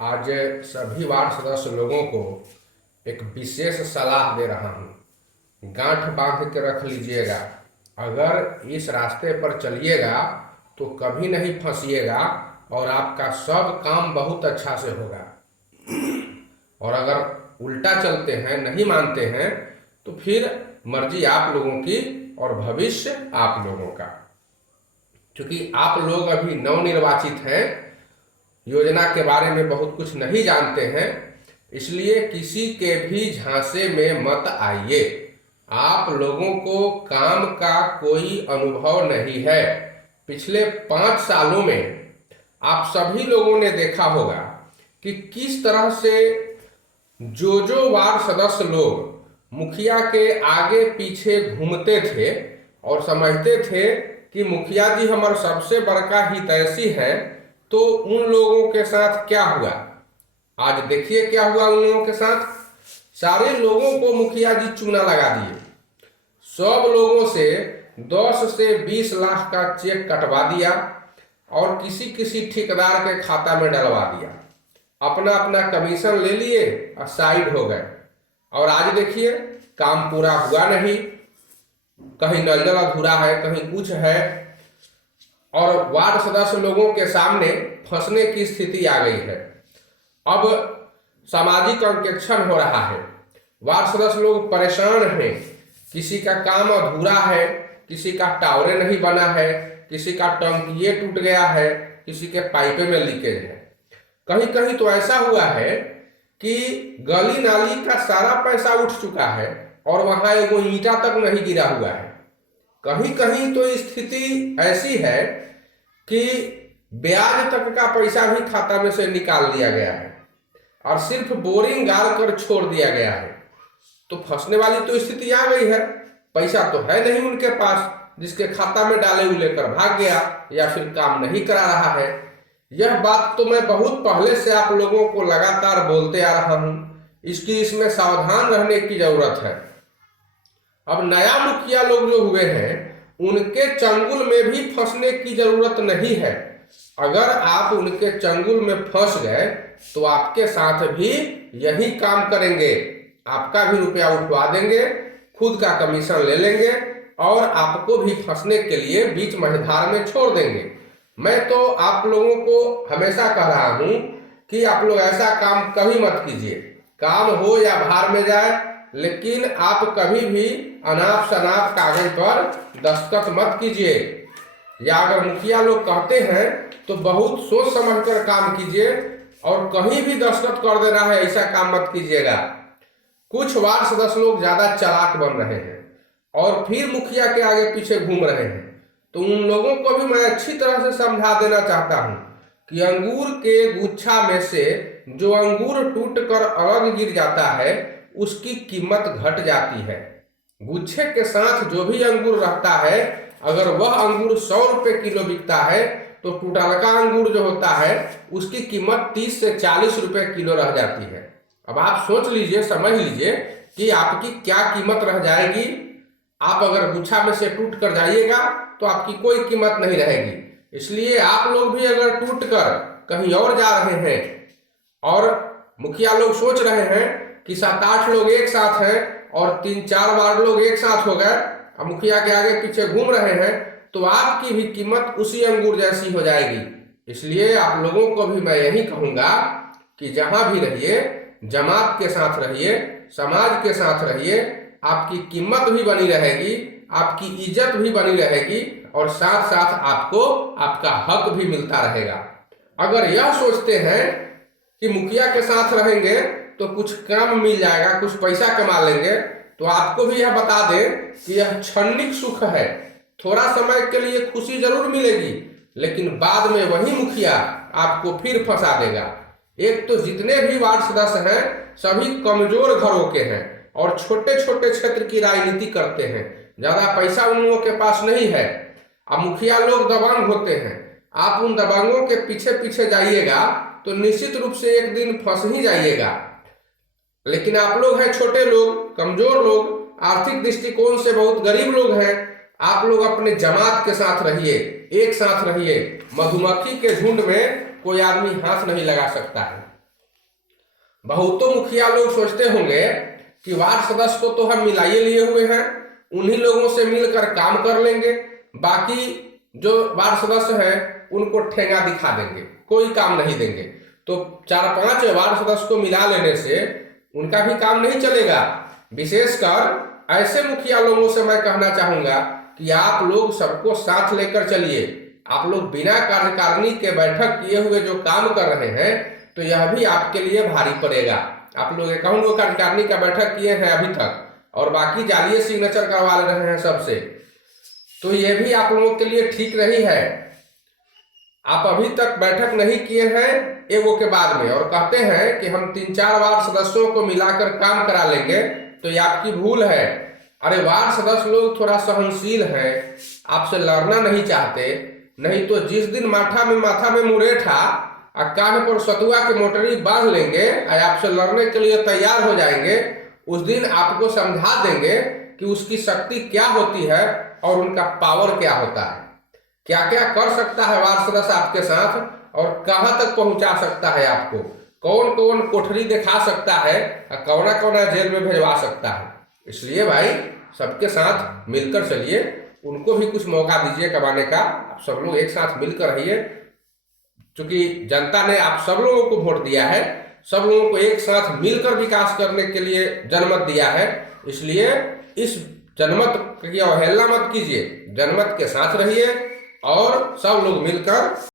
आज सभी वार्ड सदस्य लोगों को एक विशेष सलाह दे रहा हूँ। गांठ बांध के रख लीजिएगा। अगर इस रास्ते पर चलिएगा तो कभी नहीं फंसिएगा और आपका सब काम बहुत अच्छा से होगा। और अगर उल्टा चलते हैं, नहीं मानते हैं, तो फिर मर्जी आप लोगों की और भविष्य आप लोगों का। क्योंकि आप लोग अभी नवनिर्वाचित हैं, योजना के बारे में बहुत कुछ नहीं जानते हैं, इसलिए किसी के भी झांसे में मत आइए। आप लोगों को काम का कोई अनुभव नहीं है। पिछले 5 सालों में आप सभी लोगों ने देखा होगा कि किस तरह से जो वार्ड सदस्य लोग मुखिया के आगे पीछे घूमते थे और समझते थे कि मुखिया जी हमारा सबसे बड़का हितैषी है, तो उन लोगों के साथ क्या हुआ। आज देखिए क्या हुआ उन लोगों के साथ। सारे लोगों को मुखिया जी चूना लगा दिए। सब लोगों से 10 से 20 लाख का चेक कटवा दिया और किसी किसी ठेकेदार के खाता में डलवा दिया। अपना अपना कमीशन ले लिए और साइड हो गए। और आज देखिए काम पूरा हुआ नहीं, कहीं नल अधूरा है, कहीं कुछ है, और वार्ड सदस्य लोगों के सामने फंसने की स्थिति आ गई है। अब सामाजिक अंकेक्षण हो रहा है। वार्ड सदस्य लोग परेशान हैं। किसी का काम अधूरा है, किसी का टावरे नहीं बना है, किसी का टंकिये टूट गया है, किसी के पाइपे में लीकेज है। कहीं कहीं तो ऐसा हुआ है कि गली नाली का सारा पैसा उठ चुका है और वहां एगो ईंटा तक नहीं गिरा हुआ है। कहीं कहीं तो स्थिति ऐसी है कि ब्याज तक का पैसा भी खाता में से निकाल दिया गया है और सिर्फ बोरिंग गाड़ कर छोड़ दिया गया है। तो फंसने वाली तो स्थिति आ गई है। पैसा तो है नहीं उनके पास, जिसके खाता में डाले हुए लेकर भाग गया या फिर काम नहीं करा रहा है। यह बात तो मैं बहुत पहले से आप लोगों को लगातार बोलते आ रहा हूं। इसमें सावधान रहने की जरूरत है। अब नया मुखिया लोग जो हुए हैं, उनके चंगुल में भी फंसने की जरूरत नहीं है। अगर आप उनके चंगुल में फंस गए तो आपके साथ भी यही काम करेंगे। आपका भी रुपया उठवा देंगे, खुद का कमीशन ले लेंगे और आपको भी फंसने के लिए बीच मझधार में छोड़ देंगे। मैं तो आप लोगों को हमेशा कह रहा हूं कि आप लोग ऐसा काम कभी मत कीजिए। काम हो या बाहर में जाए, लेकिन आप कभी भी अनाप शनाप कागज पर दस्तखत मत कीजिए। या अगर मुखिया लोग कहते हैं तो बहुत सोच समझ कर काम कीजिए और कहीं भी दस्तखत कर देना है ऐसा काम मत कीजिएगा। कुछ वार्ड सदस्य लोग ज्यादा चालाक बन रहे हैं और फिर मुखिया के आगे पीछे घूम रहे हैं। तो उन लोगों को भी मैं अच्छी तरह से समझा देना चाहता हूं कि अंगूर के गुच्छा में से जो अंगूर टूट कर अलग गिर जाता है उसकी कीमत घट जाती है। गुच्छे के साथ जो भी अंगूर रहता है, अगर वह अंगूर 100 रुपए किलो बिकता है तो टूटलका अंगूर जो होता है उसकी कीमत 30 से 40 रुपए किलो रह जाती है। अब आप सोच लीजिए, समझ लीजिए कि आपकी क्या कीमत रह जाएगी। आप अगर गुच्छा में से टूट कर जाइएगा तो आपकी कोई कीमत नहीं रहेगी। इसलिए आप लोग भी अगर टूट कर कहीं और जा रहे हैं और मुखिया लोग सोच रहे हैं कि 7-8 लोग एक साथ हैं और 3-4 वार्ड लोग एक साथ हो गए और मुखिया के आगे पीछे घूम रहे हैं, तो आपकी भी कीमत उसी अंगूर जैसी हो जाएगी। इसलिए आप लोगों को भी मैं यही कहूंगा कि जहां भी रहिए, जमात के साथ रहिए, समाज के साथ रहिए। आपकी कीमत भी बनी रहेगी, आपकी इज्जत भी बनी रहेगी और साथ साथ आपको आपका हक भी मिलता रहेगा। अगर यह सोचते हैं कि मुखिया के साथ रहेंगे तो कुछ काम मिल जाएगा, कुछ पैसा कमा लेंगे, तो आपको भी यह बता दें कि यह क्षणिक सुख है। थोड़ा समय के लिए खुशी जरूर मिलेगी, लेकिन बाद में वही मुखिया आपको फिर फंसा देगा। एक तो जितने भी वार्ड सदस्य हैं सभी कमजोर घरों के हैं और छोटे छोटे क्षेत्र की राजनीति करते हैं। ज्यादा पैसा उन लोगों के पास नहीं है। अब मुखिया लोग दबंग होते हैं। आप उन दबंगों के पीछे पीछे जाइएगा तो निश्चित रूप से एक दिन फंस ही जाइएगा। लेकिन आप लोग हैं छोटे लोग, कमजोर लोग, आर्थिक दृष्टिकोण से बहुत गरीब लोग हैं। आप लोग अपने जमात के साथ रहिए, एक साथ रहिए। मधुमक्खी के झुंड में कोई आदमी हाथ नहीं लगा सकता है। बहुतों मुखिया लोग सोचते होंगे कि वार्ड सदस्य को तो हम मिलाइए लिए हुए हैं, उन्हीं लोगों से मिलकर काम कर लेंगे, बाकी जो वार्ड सदस्य हैं उनको ठेंगा दिखा देंगे, कोई काम नहीं देंगे। तो 4-5 वार्ड सदस्य को मिला लेने से उनका भी काम नहीं चलेगा। विशेषकर ऐसे मुखिया लोगों से मैं कहना चाहूंगा कि आप लोग सबको साथ लेकर चलिए। आप लोग बिना कार्यकारिणी के बैठक किए हुए जो काम कर रहे हैं तो यह भी आपके लिए भारी पड़ेगा। आप लोग 51 गो कार्यकारिणी का बैठक किए हैं अभी तक, और बाकी जालिए सिग्नेचर करवा रहे हैं सबसे, तो ये भी आप लोगों के लिए ठीक नहीं है। आप अभी तक बैठक नहीं किए हैं एगो के बाद में, और कहते हैं कि हम 3-4 वार्ड सदस्यों को मिलाकर काम करा लेंगे, तो ये आपकी भूल है। अरे वार्ड सदस्य लोग थोड़ा सहनशील हैं, आपसे लड़ना नहीं चाहते, नहीं तो जिस दिन माथा में मुरेठा और कान पर सतुआ की मोटरी बांध लेंगे और आपसे लड़ने के लिए तैयार हो जाएंगे, उस दिन आपको समझा देंगे कि उसकी शक्ति क्या होती है और उनका पावर क्या होता है, क्या क्या कर सकता है वार्ड सदस्य आपके साथ और कहां तक पहुंचा सकता है आपको, कौन कौन कोठरी दिखा सकता है और कौन कौन जेल में भेजवा सकता है। इसलिए भाई सबके साथ मिलकर चलिए, उनको भी कुछ मौका दीजिए कमाने का। आप सब लोग एक साथ मिलकर रहिए, क्योंकि जनता ने आप सब लोगों को वोट दिया है, सब लोगों को एक साथ मिलकर विकास करने के लिए जनमत दिया है। इसलिए इस जनमत की अवहेलना मत कीजिए, जनमत के साथ रहिए और सब लोग मिलकर